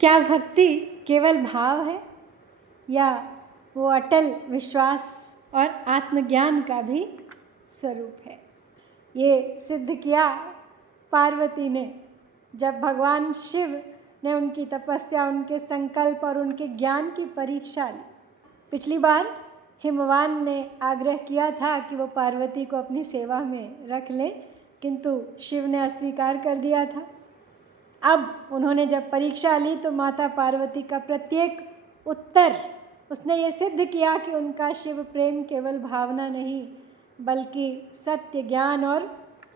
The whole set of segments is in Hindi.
क्या भक्ति केवल भाव है या वो अटल विश्वास और आत्मज्ञान का भी स्वरूप है? ये सिद्ध किया पार्वती ने जब भगवान शिव ने उनकी तपस्या, उनके संकल्प और उनके ज्ञान की परीक्षा ली। पिछली बार हिमवान ने आग्रह किया था कि वो पार्वती को अपनी सेवा में रख ले, किंतु शिव ने अस्वीकार कर दिया था। अब उन्होंने जब परीक्षा ली तो माता पार्वती का प्रत्येक उत्तर उसने ये सिद्ध किया कि उनका शिव प्रेम केवल भावना नहीं बल्कि सत्य, ज्ञान और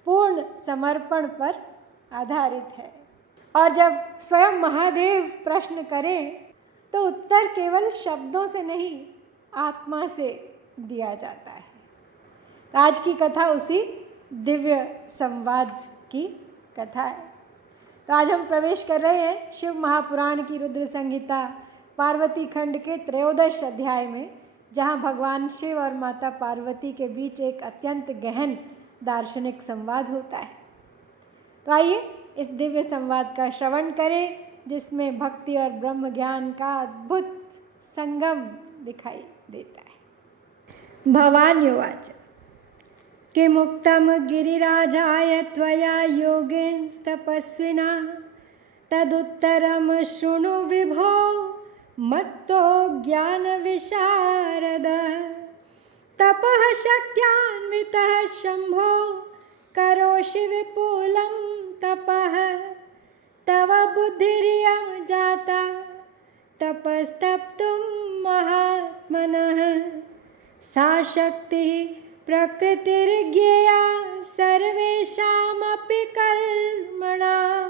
पूर्ण समर्पण पर आधारित है। और जब स्वयं महादेव प्रश्न करें तो उत्तर केवल शब्दों से नहीं, आत्मा से दिया जाता है। तो आज की कथा उसी दिव्य संवाद की कथा है। तो आज हम प्रवेश कर रहे हैं शिव महापुराण की रुद्र संहिता पार्वती खंड के 13 अध्याय में, जहाँ भगवान शिव और माता पार्वती के बीच एक अत्यंत गहन दार्शनिक संवाद होता है। तो आइए इस दिव्य संवाद का श्रवण करें, जिसमें भक्ति और ब्रह्म ज्ञान का अद्भुत संगम दिखाई देता है। भवान्युवाच किमुक्तं गिरिराजाय त्वया योगेनस्तपस्विना तदुत्तरं शृणु विभो मत्तो ज्ञानविशारद। तपः शक्त्यान्वितः शम्भो करोषि विपुलं तपः तव बुद्धिरियं जाता तपस्तप्तुं महात्मनः। सा शक्तिः प्रकृतिर्ज्ञेया सर्वेषामपि कर्मणां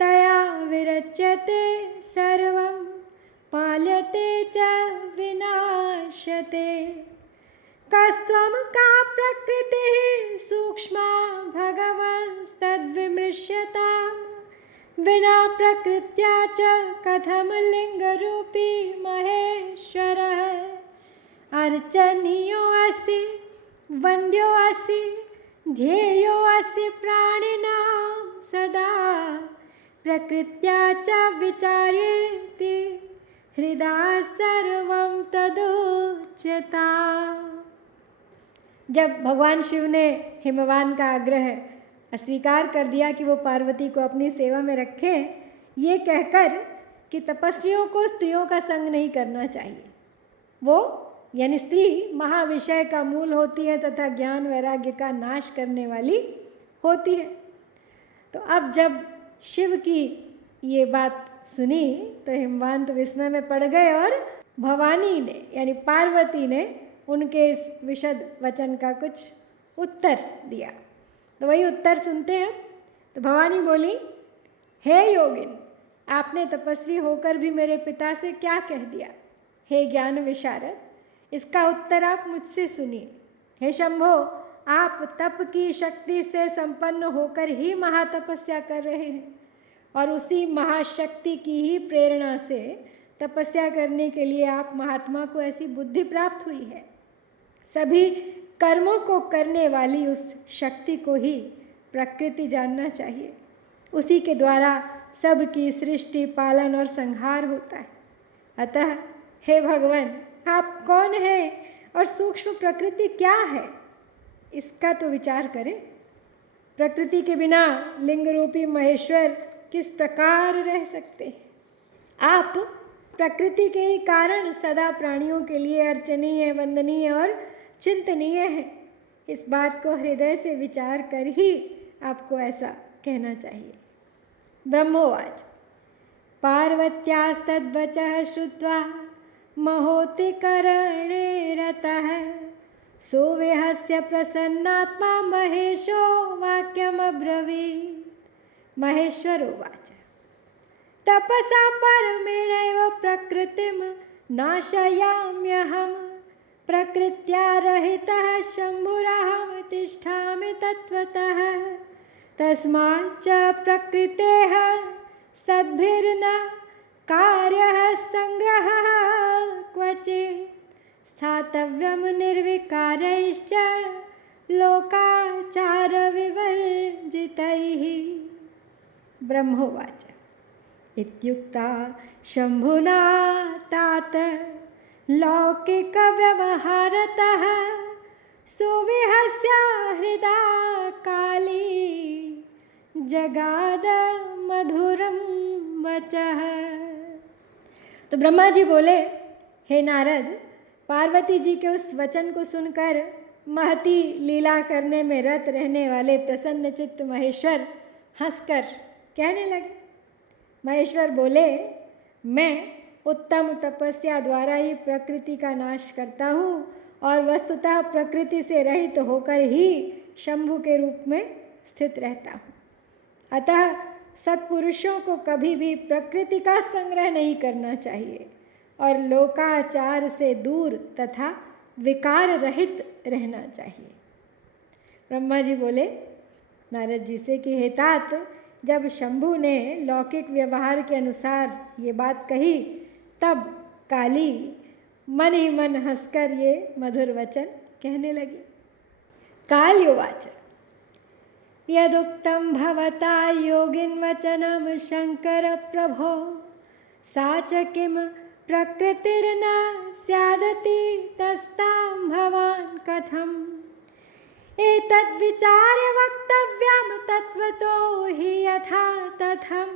तया विरच्यते सर्वं पाल्यते च विनाश्यते। कस्त्वं का प्रकृतिः सूक्ष्मा भगवंस्तद्विमृश्यतां विना प्रकृत्या च कथं लिङ्गरूपी महेश्वरः। अर्चनीयो असि वन्द्यो असि ध्येयो असि प्राणिनां सदा प्रकृत्या च विचार्येति हृदा सर्वं तदुच्यता। जब भगवान शिव ने हिमवान का आग्रह अस्वीकार कर दिया कि वो पार्वती को अपनी सेवा में रखें, ये कहकर कि तपस्वियों को स्त्रियों का संग नहीं करना चाहिए, वो यानी स्त्री महाविषय का मूल होती है तथा ज्ञान वैराग्य का नाश करने वाली होती है। तो अब जब शिव की ये बात सुनी तो हिमवान तो विस्मय में पड़ गए और भवानी ने यानी पार्वती ने उनके इस विशद वचन का कुछ उत्तर दिया। तो वही उत्तर सुनते हैं। तो भवानी बोली, हे योगिन, आपने तपस्वी होकर भी मेरे पिता से क्या कह दिया? हे ज्ञान विशारद, इसका उत्तर आप मुझसे सुनिए। हे शंभो, आप तप की शक्ति से संपन्न होकर ही महातपस्या कर रहे हैं और उसी महाशक्ति की ही प्रेरणा से तपस्या करने के लिए आप महात्मा को ऐसी बुद्धि प्राप्त हुई है। सभी कर्मों को करने वाली उस शक्ति को ही प्रकृति जानना चाहिए। उसी के द्वारा सबकी सृष्टि, पालन और संहार होता है। अतः हे भगवान, आप कौन हैं और सूक्ष्म प्रकृति क्या है, इसका तो विचार करें। प्रकृति के बिना लिंग रूपी महेश्वर किस प्रकार रह सकते हैं? आप प्रकृति के ही कारण सदा प्राणियों के लिए अर्चनीय, वंदनीय और चिंतनीय हैं। इस बात को हृदय से विचार कर ही आपको ऐसा कहना चाहिए। ब्रह्मोवाच पार्वत्यास्तद्वचः श्रुत्वा महोतिकरणे रतः सोविहस्य प्रसन्नात्मा महेशो वाक्यमब्रवीत्। महेश्वरोवाच तपसा परमेणैव प्रकृतिं नाशयाम्यहं प्रकृत्या रहितः शम्भुरहं तिष्ठामि तत्त्वतः। तस्माच्च प्रकृतेः सद्भिर्न कार्यः संग्रहः क्वचित् स्थातव्यं निर्विकारैश्च लोकाचार विवर्जितैः। ब्रह्मोवाच इत्युक्ता शम्भुना तात लौकिकव्यवहारतः सुविहस्य हृदा काली जगाद मधुरम वचः। तो ब्रह्मा जी बोले, हे नारद, पार्वती जी के उस वचन को सुनकर महती लीला करने में रत रहने वाले प्रसन्न चित्त महेश्वर हंसकर कहने लगे। महेश्वर बोले, मैं उत्तम तपस्या द्वारा ही प्रकृति का नाश करता हूँ और वस्तुतः प्रकृति से रहित होकर ही शंभु के रूप में स्थित रहता हूँ। अतः सत्पुरुषों को कभी भी प्रकृति का संग्रह नहीं करना चाहिए और लोकाचार से दूर तथा विकार रहित रहना चाहिए। ब्रह्मा जी बोले नारद जी से कि हे तात, जब शंभु ने लौकिक व्यवहार के अनुसार ये बात कही तब काली मन ही मन हंसकर ये मधुर वचन कहने लगी। काल्युवाच यदुक्तं भवता योगिन् वचनं शंकर प्रभो सा च किं प्रकृतिर्न स्यादति तस्तां भवान् कथम् एतद्विचार्य वक्तव्यं तत्त्वतो हि यथा तथं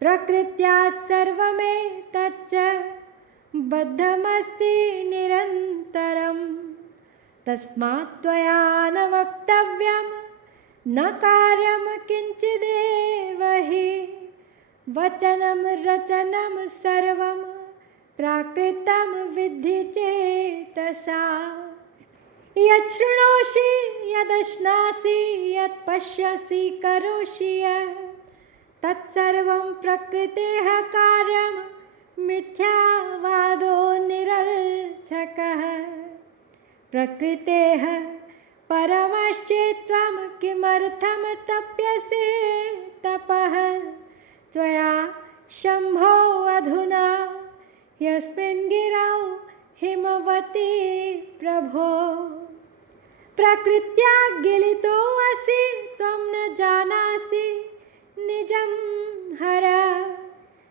प्रकृत्या सर्वमेतच्च बद्धमस्ति निरन्तरं तस्मात् त्वया न वक्तव्यं न कार्यं किंचिदेव हि वचनं रचनं सर्वं प्राकृतं विद्धि चेतसा यच्छृणोषि यदश्नासि यत्पश्यसि करोषि तत्सर्वं प्रकृतेः कार्यं मिथ्यावादो निरर्थकः प्रकृतेः परमश्चेत्त्वं किमर्थं तप्यसे तपः त्वया शम्भो अधुना यस्मिन् गिरौ हिमवती प्रभो प्रकृत्या गिलितो असि त्वं न जानासि निजं हर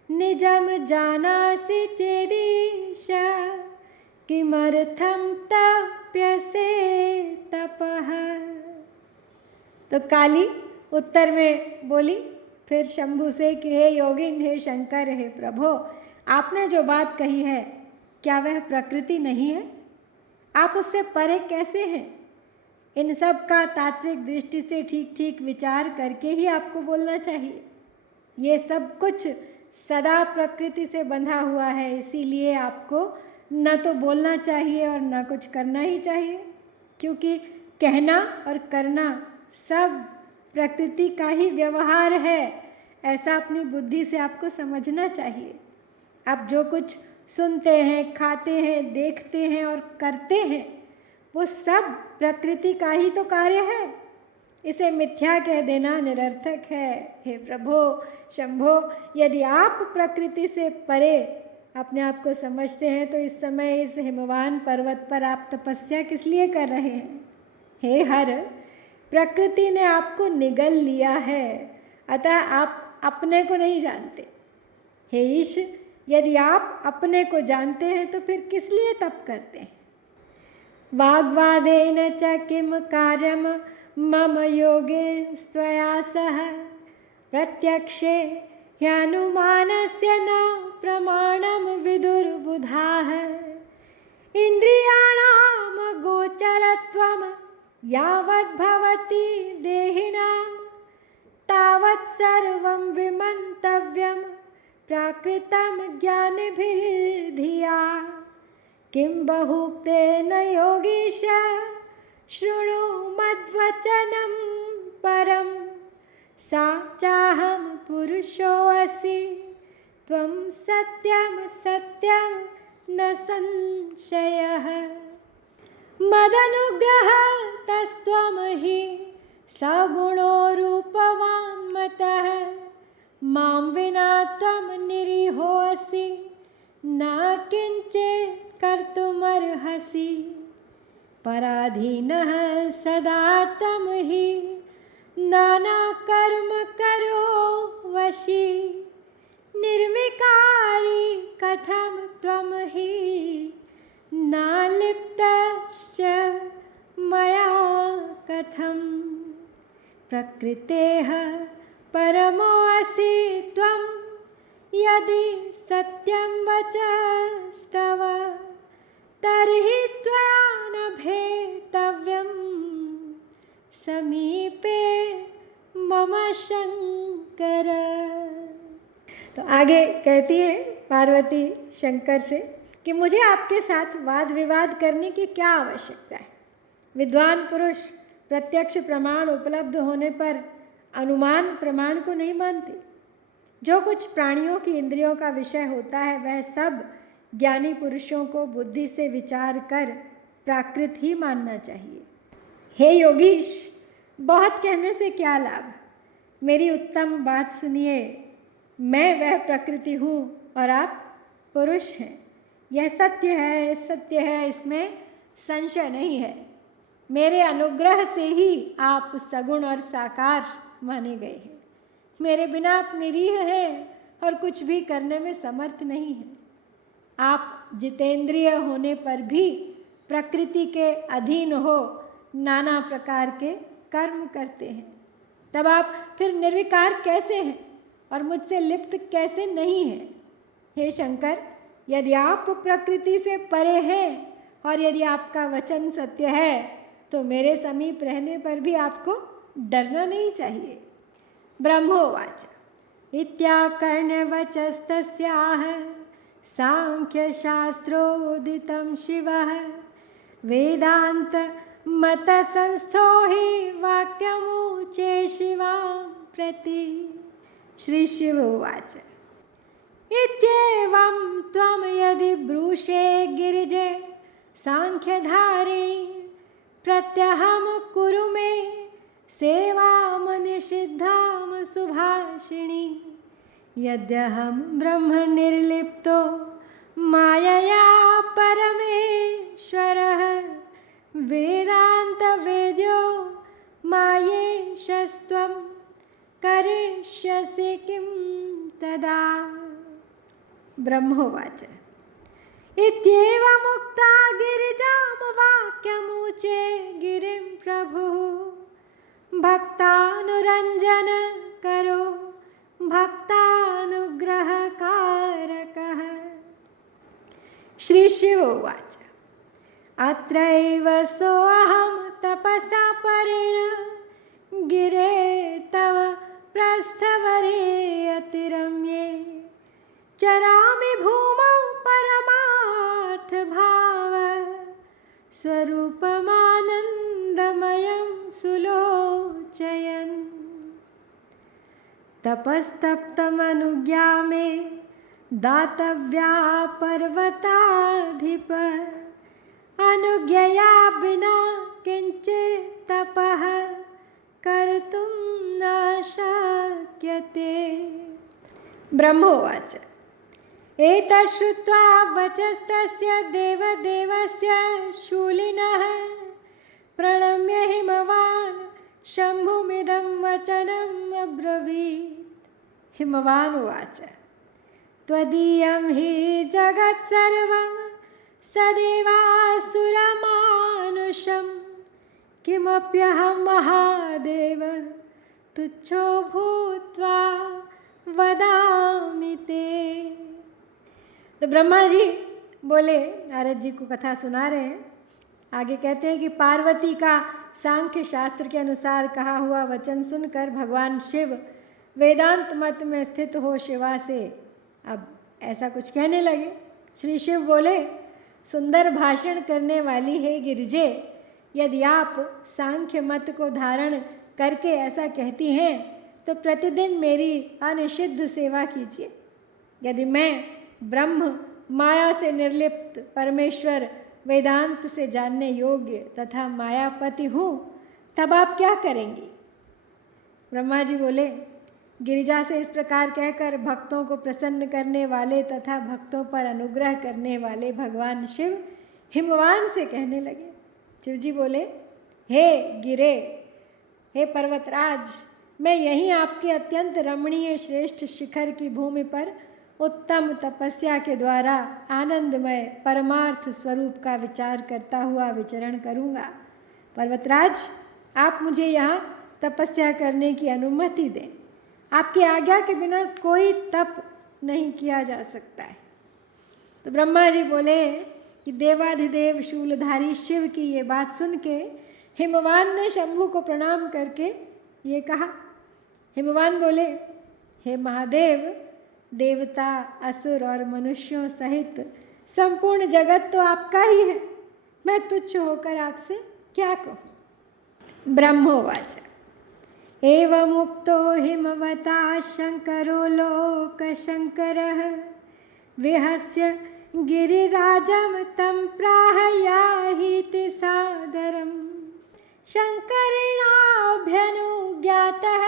निजं जानासि चेदीश किमर्थं तप्यसे तपः। तो काली उत्तर में बोली फिर शंभु से कि हे योगिन, हे शंकर, हे प्रभो, आपने जो बात कही है क्या वह प्रकृति नहीं है? आप उससे परे कैसे हैं? इन सब का तात्विक दृष्टि से ठीक ठीक विचार करके ही आपको बोलना चाहिए। ये सब कुछ सदा प्रकृति से बंधा हुआ है, इसीलिए आपको न तो बोलना चाहिए और न कुछ करना ही चाहिए, क्योंकि कहना और करना सब प्रकृति का ही व्यवहार है। ऐसा अपनी बुद्धि से आपको समझना चाहिए। आप जो कुछ सुनते हैं, खाते हैं, देखते हैं और करते हैं वो सब प्रकृति का ही तो कार्य है। इसे मिथ्या कह देना निरर्थक है। हे प्रभो शंभो, यदि आप प्रकृति से परे अपने आप को समझते हैं तो इस समय इस हिमवान पर्वत पर आप तपस्या किस लिए कर रहे हैं? हे हर, प्रकृति ने आपको निगल लिया है, अतः आप अपने को नहीं जानते। हे ईश, यदि आप अपने को जानते हैं तो फिर किस लिए तप करते हैं? वाग्वादेन च किं कार्यं मम योगेस्त्वया सह प्रत्यक्षे ह्यनुमानस्य न प्रमाणं विदुर्बुधाः इन्द्रियाणां गोचरत्वं यावद्भवति देहिनां तावत् सर्वं विमन्तव्यं प्राकृतं ज्ञानिभिर्धिया किं बहुक्तेन योगीश शृणु मद्वचनं परं सा चाहं पुरुषोऽसि त्वं सत्यं सत्यं न संशयः मदनुग्रहतस्त्वं हि सगुणो रूपवान् मतः मां विना त्वं निरीहोऽसि न किञ्चित् कर्तुमर्हसि पराधीनः सदा त्वं हि नानाकर्म करो वशी कथं त्वं हि न लिप्तश्च मया कथं प्रकृतेः परमोऽसि त्वं यदि सत्यं वचस्तव तर्हि त्वया न भेतव्यं समीपे मम शंकर। तो आगे कहती है पार्वती शंकर से कि मुझे आपके साथ वाद विवाद करने की क्या आवश्यकता है। विद्वान पुरुष प्रत्यक्ष प्रमाण उपलब्ध होने पर अनुमान प्रमाण को नहीं मानते। जो कुछ प्राणियों की इंद्रियों का विषय होता है वह सब ज्ञानी पुरुषों को बुद्धि से विचार कर प्राकृत ही मानना चाहिए। हे योगीश, बहुत कहने से क्या लाभ, मेरी उत्तम बात सुनिए। मैं वह प्रकृति हूँ और आप पुरुष हैं। यह सत्य है, इसमें संशय नहीं है। मेरे अनुग्रह से ही आप सगुण और साकार माने गए हैं। मेरे बिना आप निरीह हैं और कुछ भी करने में समर्थ नहीं हैं। आप जितेंद्रिय होने पर भी प्रकृति के अधीन हो नाना प्रकार के कर्म करते हैं। तब आप फिर निर्विकार कैसे हैं और मुझसे लिप्त कैसे नहीं हैं? हे शंकर, यदि आप प्रकृति से परे हैं और यदि आपका वचन सत्य है तो मेरे समीप रहने पर भी आपको डरना नहीं चाहिए। ब्रह्मोवाच इत्याकर्ण्यवचस्तस्याः सांख्यशास्त्रोदितं शिवः वेदान्तमतसंस्थो हि वाक्यमुचे शिवां प्रति। श्री शिव उवाच इत्येवं त्वं यदि ब्रूषे गिरिजे सांख्यधारिणी प्रत्यहं कुरु मे सेवां निषिद्धां सुभाषिणी। यद्यहं ब्रह्म निर्लिप्तो मायया परमेश्वरः वेदान्तवेद्यो मायेशस्त्वं करिष्यसि किं तदा। ब्रह्मोवाच इत्येवमुक्ता गिरिजां वाक्यमुचे गिरिं प्रभुः भक्तानुरञ्जन करो भक्तानुग्रहकारकः। श्री शिव उवाच अत्रैव सोऽहं तपसा परेण गिरे तव प्रस्थवरे अतिरम्ये चरामि भूमौ परमार्थभाव स्वरूपमानन्दमयं सुलोचयन्। तपस्तप्तमनुज्ञा मे दातव्या पर्वताधिप अनुज्ञया विना किंचित् तपः कर्तुं न शक्यते। ब्रह्मोवाच एतत् श्रुत्वा वचस्तस्य देवदेवस्य शूलिनः प्रणम्य हिमवान् शम्भुमिदं वचनम् अब्रवीत्। हिमवान् उवाच त्वदीयं हि जगत् सर्वं सदेवासुरमानुषं किमप्यहं महादेव तुच्छो भूत्वा वदामि ते। तो ब्रह्मा जी बोले, नारद जी को कथा सुना रहे हैं। आगे कहते हैं कि पार्वती का सांख्य शास्त्र के अनुसार कहा हुआ वचन सुनकर भगवान शिव वेदांत मत में स्थित हो शिवा से अब ऐसा कुछ कहने लगे। श्री शिव बोले, सुंदर भाषण करने वाली है गिरिजे, यदि आप सांख्य मत को धारण करके ऐसा कहती हैं तो प्रतिदिन मेरी अनिषिद्ध सेवा कीजिए। यदि मैं ब्रह्म माया से निर्लिप्त परमेश्वर वेदांत से जानने योग्य तथा मायापति हूँ तब आप क्या करेंगी? ब्रह्मा जी बोले, गिरिजा से इस प्रकार कहकर भक्तों को प्रसन्न करने वाले तथा भक्तों पर अनुग्रह करने वाले भगवान शिव हिमवान से कहने लगे। शिव जी बोले, हे गिरे, हे पर्वतराज, मैं यहीं आपके अत्यंत रमणीय श्रेष्ठ शिखर की भूमि पर उत्तम तपस्या के द्वारा आनंदमय परमार्थ स्वरूप का विचार करता हुआ विचरण करूँगा। पर्वतराज, आप मुझे यहाँ तपस्या करने की अनुमति दें। आपकी आज्ञा के बिना कोई तप नहीं किया जा सकता है। तो ब्रह्मा जी बोले कि देवाधिदेव शूलधारी शिव की ये बात सुन के हिमवान ने शंभु को प्रणाम करके ये कहा। हिमवान बोले, हे महादेव, देवता, असुर और मनुष्यों सहित संपूर्ण जगत तो आपका ही है। मैं तुच्छ होकर आपसे क्या कहूँ। ब्रह्मोवाच एवमुक्तो हिमवता शंकरो लोकशंकरः विहस्य गिरिराजं तं प्राह याहीति सादरम्। शङ्करेणाभ्यनुज्ञातः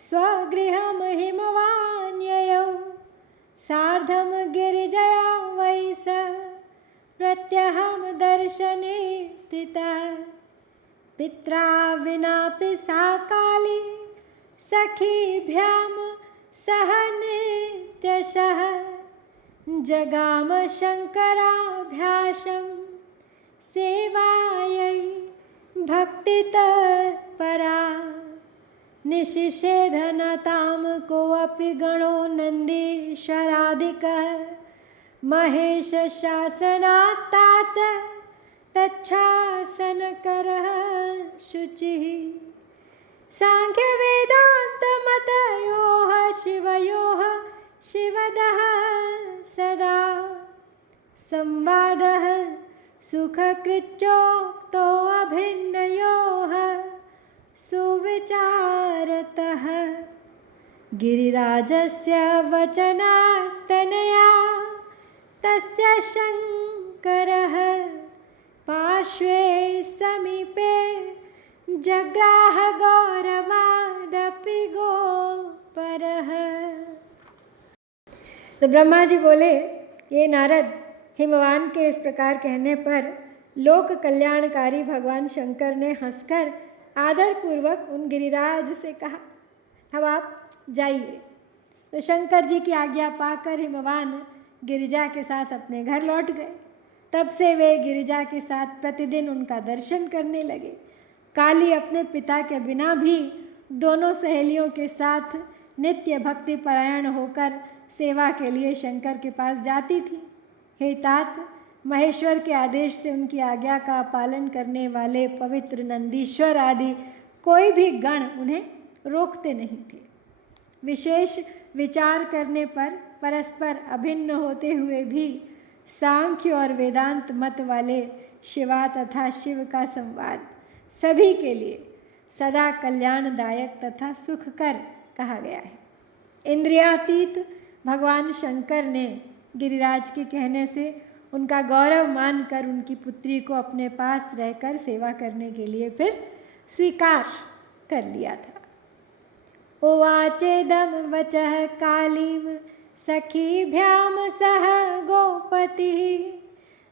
स्वगृहं हिमवान्ययौ सार्धं गिरिजया वै स प्रत्यहं दर्शने स्थितः। पित्रा विनापि सा काली सखीभ्यां सह नित्यशः जगाम शङ्कराभ्यासं सेवायै भक्तितत्परा। निशिषेधनतां कोऽपि गणो नन्दीश्वरादिकः महेशशासनात् तात तच्छासनकरः शुचिः। सांख्यवेदान्तमतयोः शिवयोः शिवदः सदा संवादः सुखकृच्चोक्तो अभिन्नयोः सुविचारतः। गिरिराजस्य वचनात्तनया तस्य शङ्करः पार्श्वे समीपे जग्राह गौरवादपि गोपरः। तो ब्रह्मा जी बोले, ये नारद, हिमवान के इस प्रकार कहने पर लोक कल्याणकारी भगवान शंकर ने हंसकर आदरपूर्वक उन गिरिराज से कहा, अब आप जाइए। तो शंकर जी की आज्ञा पाकर हिमवान गिरिजा के साथ अपने घर लौट गए। तब से वे गिरिजा के साथ प्रतिदिन उनका दर्शन करने लगे। काली अपने पिता के बिना भी दोनों सहेलियों के साथ नित्य भक्ति परायण होकर सेवा के लिए शंकर के पास जाती थी। हे तात, महेश्वर के आदेश से उनकी आज्ञा का पालन करने वाले पवित्र नंदीश्वर आदि कोई भी गण उन्हें रोकते नहीं थे। विशेष विचार करने पर परस्पर अभिन्न होते हुए भी सांख्य और वेदांत मत वाले शिवा तथा शिव का संवाद सभी के लिए सदा कल्याणदायक तथा सुखकर कहा गया है। इंद्रियातीत भगवान शंकर ने गिरिराज के कहने से उनका गौरव मानकर उनकी पुत्री को अपने पास रहकर सेवा करने के लिए फिर स्वीकार कर लिया था। उवाचेदं वचः कालीं सखीभ्यां सह गोपतिः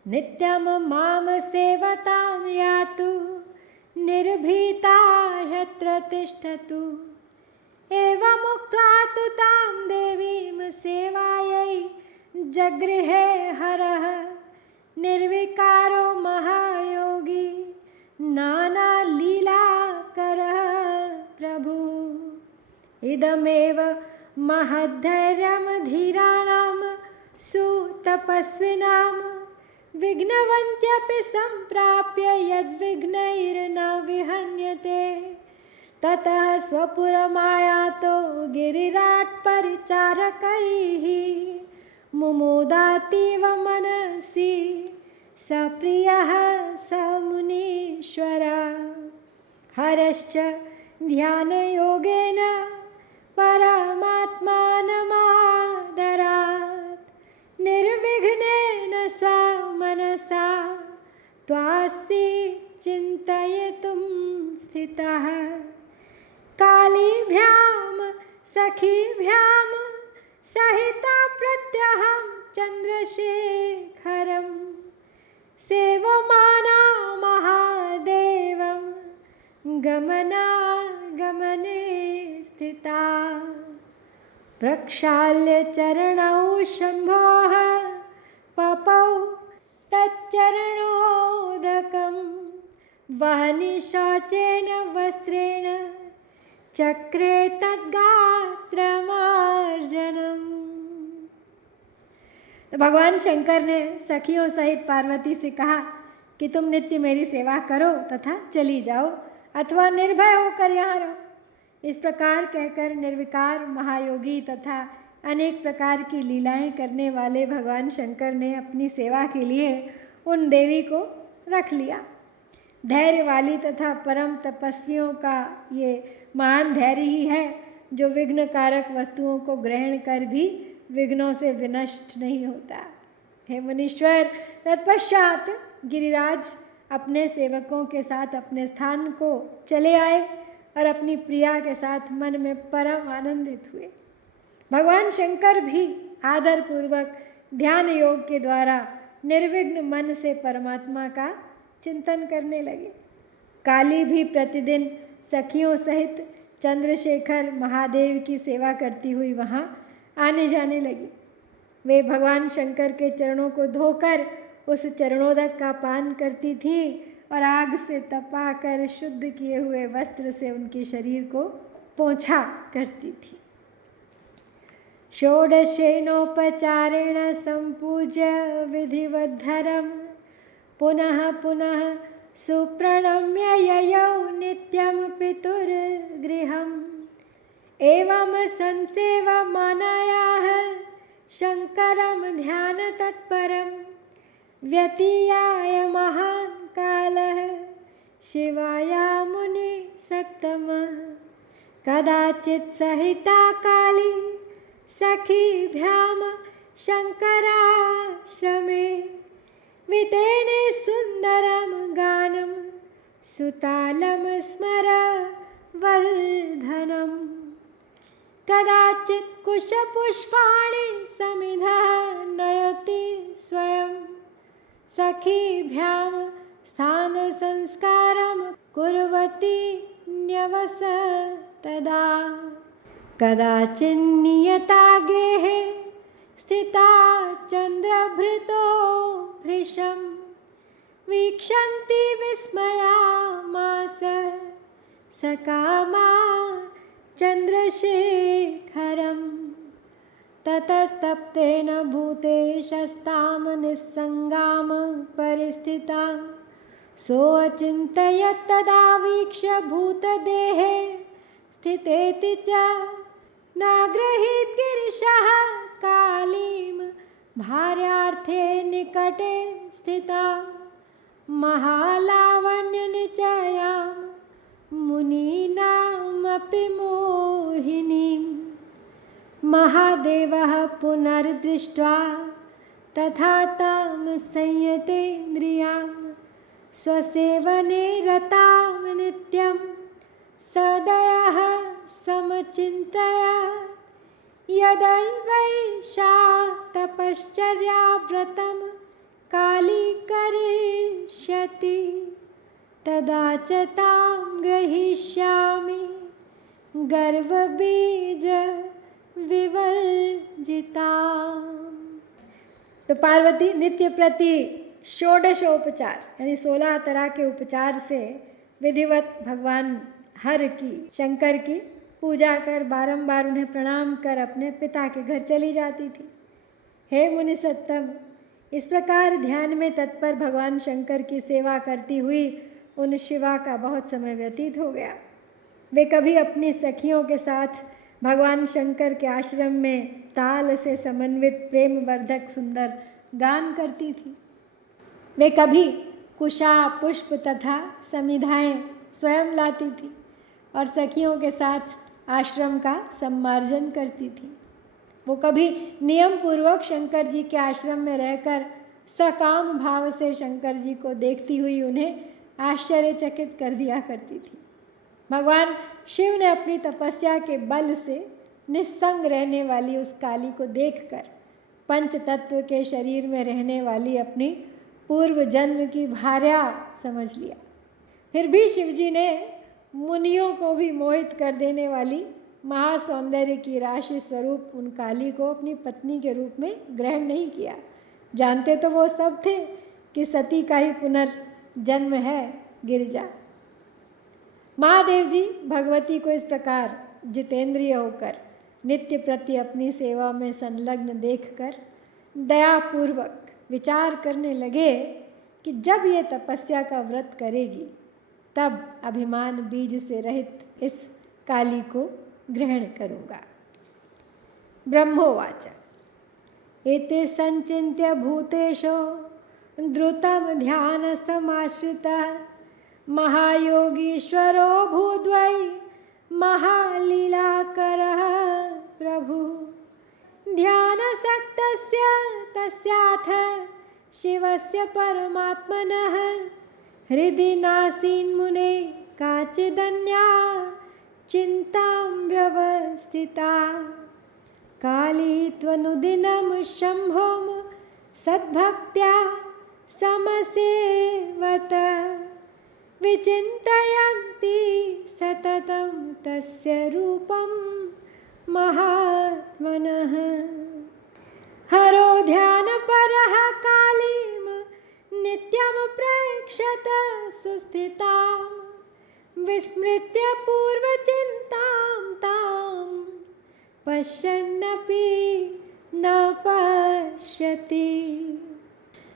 नित्यं मां सेवतां यातु निर्भीता ह्यत्र तिष्ठतु। एवमुक्त्वा तु तां देवीं सेवायै जगृहे हरः निर्विकारो महायोगी नानालीलाकरः प्रभु। इदमेव महद्धैर्यं धीराणां सुतपस्विनां विघ्नवन्त्यपि सम्प्राप्य यद्विघ्नैर्न विहन्यते। ततः स्वपुरमायातो गिरिराट् परिचारकैः मुमोदातीव मनसि सप्रियः स मुनीश्वर। हरश्च ध्यानयोगेन परमात्मानमादरात् निर्विघ्नेन स मनसा त्वासि चिन्तयितुं स्थितः। कालीभ्यां सखीभ्यां सहिता प्रत्यहं चन्द्रशेखरं सेवमाना महादेवं गमनागमने स्थिता। प्रक्षाल्य चरणौ शम्भोः पपौ तच्चरणोदकं वहनि शौचेन वस्त्रेण चक्रे तद्गात्रमार्जनम्। तो भगवान शंकर ने सखियों सहित पार्वती से कहा कि तुम नित्य मेरी सेवा करो तथा चली जाओ, अथवा निर्भय होकर यहाँ रहो। इस प्रकार कहकर निर्विकार महायोगी तथा अनेक प्रकार की लीलाएं करने वाले भगवान शंकर ने अपनी सेवा के लिए उन देवी को रख लिया। धैर्य वाली तथा परम तपस्वियों का ये महान धैर्य ही है जो विघ्न कारक वस्तुओं को ग्रहण कर भी विघ्नों से विनष्ट नहीं होता। हे मुनीश्वर, तत्पश्चात गिरिराज अपने सेवकों के साथ अपने स्थान को चले आए और अपनी प्रिया के साथ मन में परम आनंदित हुए। भगवान शंकर भी आदरपूर्वक ध्यान योग के द्वारा निर्विघ्न मन से परमात्मा का चिंतन करने लगे। काली भी प्रतिदिन सखियों सहित चंद्रशेखर महादेव की सेवा करती हुई वहाँ आने जाने लगी। वे भगवान शंकर के चरणों को धोकर उस चरणोदक का पान करती थी और आग से तपाकर शुद्ध किए हुए वस्त्र से उनके शरीर को पोंछा करती थी। षोडशेनोपचारेण संपूज्य विधिवद्धरं पुनः पुनः सुप्रणम्य ययौ नित्यं पितुर्गृहम्। एवं संसेवमानायाः शंकरं ध्यानतत्परं व्यतीयाय महान् कालः शिवाया मुनि सत्तमः। कदाचित् सहिता काली सखीभ्यां शंकराश्रमे वितेने सुंदरं गानं सुतालं स्मरवर्धनम्। कदाचित् कुशपुष्पाणि समिधः नयति स्वयं सखीभ्यां स्थानसंस्कारं कुर्वती न्यवसतदा। कदाचिन्नियता गेहे स्थिता चन्द्रभृतो भृशं वीक्षन्ति विस्मयामास सकामा चन्द्रशेखरम्। ततस्तप्तेन भूतेशस्तां निस्सङ्गां परिस्थितां सोऽचिन्तयत् तदा वीक्ष्य भूतदेहे स्थितेति च नागृहीत् गिरिशः कालीं भार्यार्थे निकटे स्थितां महालावण्यनिचयां मुनीनामपि मोहिनीम्। महादेवः पुनर्दृष्ट्वा तथा तां संयतेन्द्रियां स्वसेवने रतां नित्यं सदयः समचिन्तयत् यदैवैषा तपश्चर्याव्रतं काली करिष्यति तदा च तां ग्रहीष्यामि गर्वबीज विवर्जिता। तो पार्वती नित्य प्रति षोडशोपचार यानी 16 तरह के उपचार से विधिवत भगवान हर की शंकर की पूजा कर बारंबार उन्हें प्रणाम कर अपने पिता के घर चली जाती थी। हे मुनि सत्तम, इस प्रकार ध्यान में तत्पर भगवान शंकर की सेवा करती हुई उन शिवा का बहुत समय व्यतीत हो गया। वे कभी अपनी सखियों के साथ भगवान शंकर के आश्रम में ताल से समन्वित प्रेमवर्धक सुंदर गान करती थी। वे कभी कुशा पुष्प तथा समिधाएं स्वयं लाती थी और सखियों के साथ आश्रम का सम्मार्जन करती थी। वो कभी नियम पूर्वक शंकर जी के आश्रम में रहकर सकाम भाव से शंकर जी को देखती हुई उन्हें आश्चर्यचकित कर दिया करती थी। भगवान शिव ने अपनी तपस्या के बल से निस्संग रहने वाली उस काली को देखकर पंच तत्व के शरीर में रहने वाली अपनी पूर्व जन्म की भार्या समझ लिया। फिर भी शिवजी ने मुनियों को भी मोहित कर देने वाली महासौंदर्य की राशि स्वरूप उन काली को अपनी पत्नी के रूप में ग्रहण नहीं किया। जानते तो वो सब थे कि सती का ही पुनर्जन्म है गिरिजा। महादेव जी भगवती को इस प्रकार जितेंद्रिय होकर नित्य प्रति अपनी सेवा में संलग्न देखकर दयापूर्वक विचार करने लगे कि जब ये तपस्या का व्रत करेगी तब अभिमान बीज से रहित इस काली को ग्रहण करूँगा। ब्रह्मोवाच एते संचिन्त्य भूतेषु द्रुतं ध्यानसमाश्रितः महायोगीश्वरो भूद्वै महालीलाकरः प्रभु ध्यानसक्तस्य तस्याथ शिवस्य परमात्मनः हृदि नासीन्मुने काचिदन्या चिन्तां व्यवस्थिता काली त्वनुदिनं शम्भों सद्भक्त्या समसेवत विचिन्तयन्ति सततं तस्य रूपं महात्मनः हरो ध्यानपरः कालीं नित्यं प्रेक्षत सुस्थितां विस्मृत्य पूर्वचिन्तां तां पश्यन्नपि न पश्यति।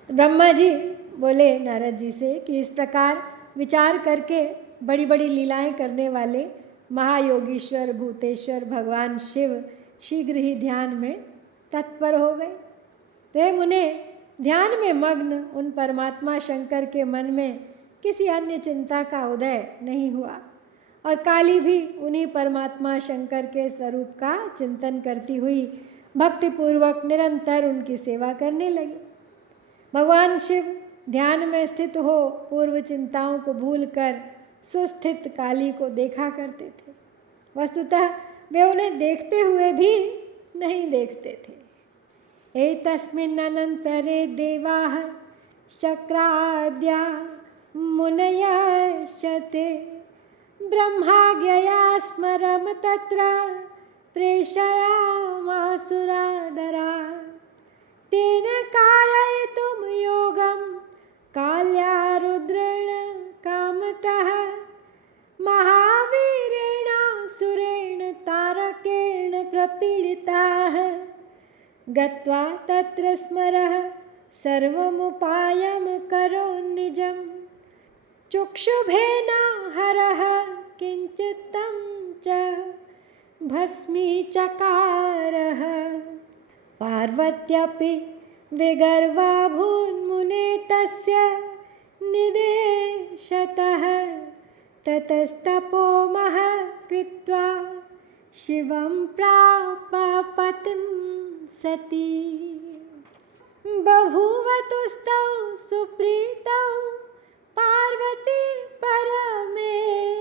ब्रह्मा जी बोले नारद जी से कि इस प्रकार विचार करके बड़ी बड़ी लीलाएं करने वाले महायोगीश्वर भूतेश्वर भगवान शिव शीघ्र ही ध्यान में तत्पर हो गए। तो हे मुने, ध्यान में मग्न उन परमात्मा शंकर के मन में किसी अन्य चिंता का उदय नहीं हुआ और काली भी उन्हीं परमात्मा शंकर के स्वरूप का चिंतन करती हुई भक्तिपूर्वक निरंतर उनकी सेवा करने लगी। भगवान शिव ध्यान में स्थित हो पूर्व चिंताओं को भूलकर सुस्थित काली को देखा करते थे। वस्तुतः वे उन्हें देखते हुए भी नहीं देखते थे। एतस्मिन् अनन्तरे देवाः शक्राद्या मुनयश्चते ब्रह्माज्ञया स्मरं तत्र प्रेषयामासुरादरा तेन कारयितुं योगं काल्या रुद्रेण कामतः महावीरेण सुरेण तारकेण प्रपीडिताः गत्वा तत्र स्मरः सर्वमुपायं करो निजं चक्षुभेन हरः किञ्चित्तं च भस्मीचकारः पार्वत्यपि विगर्वाभून्मुने तस्य निदेशतः ततस्तपोमः कृत्वा शिवं प्राप पतिं सती बभूवतुस्तौ सुप्रीतौ पार्वती परमेश्वरौ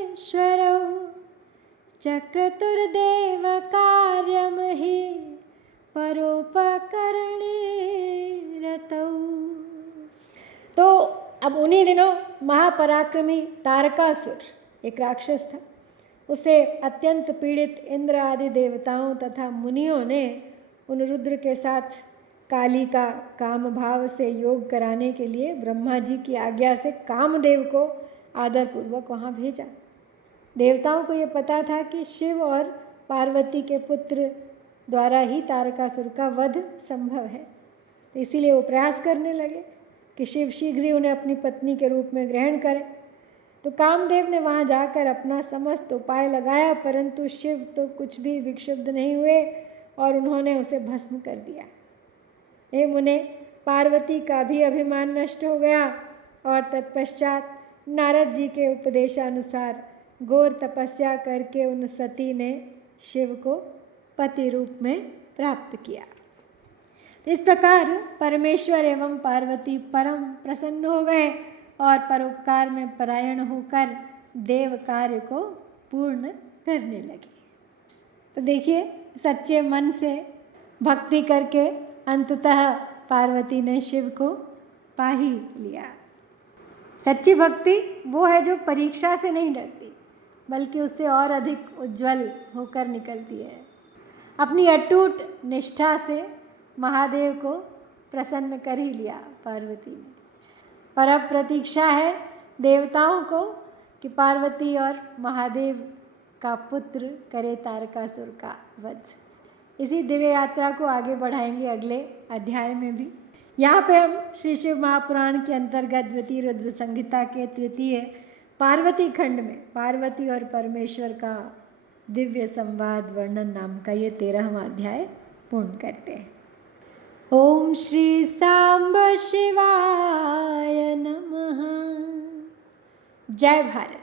चक्रतुर्देव कार्यं हि परोपकरणे रतौ। तो अब उन्हीं दिनों महापराक्रमी तारकासुर एक राक्षस था। उसे अत्यंत पीड़ित इंद्र आदि देवताओं तथा मुनियों ने उन रुद्र के साथ काली का काम भाव से योग कराने के लिए ब्रह्मा जी की आज्ञा से कामदेव को आदरपूर्वक वहाँ भेजा। देवताओं को ये पता था कि शिव और पार्वती के पुत्र द्वारा ही तारकासुर का वध संभव है, तो इसीलिए वो प्रयास करने लगे कि शिव शीघ्र ही उन्हें अपनी पत्नी के रूप में ग्रहण करें। तो कामदेव ने वहाँ जाकर अपना समस्त उपाय लगाया, परंतु शिव तो कुछ भी विक्षुब्ध नहीं हुए और उन्होंने उसे भस्म कर दिया। हे मुने, पार्वती का भी अभिमान नष्ट हो गया और तत्पश्चात नारद जी के उपदेशानुसार घोर तपस्या करके उन सती ने शिव को पति रूप में प्राप्त किया। तो इस प्रकार परमेश्वर एवं पार्वती परम प्रसन्न हो गए और परोपकार में परायण होकर देव कार्य को पूर्ण करने लगे। तो देखिए, सच्चे मन से भक्ति करके अंततः पार्वती ने शिव को पा ही लिया। सच्ची भक्ति वो है जो परीक्षा से नहीं डरती, बल्कि उससे और अधिक उज्जवल होकर निकलती है। अपनी अटूट निष्ठा से महादेव को प्रसन्न कर ही लिया पार्वती ने, और अब प्रतीक्षा है देवताओं को कि पार्वती और महादेव का पुत्र करे तारकासुर का वध। इसी दिव्य यात्रा को आगे बढ़ाएंगे अगले अध्याय में भी। यहाँ पे हम श्री शिव महापुराण के अंतर्गत द्वितीय रुद्र संहिता के तृतीय पार्वती खंड में पार्वती और परमेश्वर का दिव्य संवाद वर्णन नाम का ये 13वां अध्याय पूर्ण करते हैं। ओम श्री सांब शिवाय नमः। जय भारत।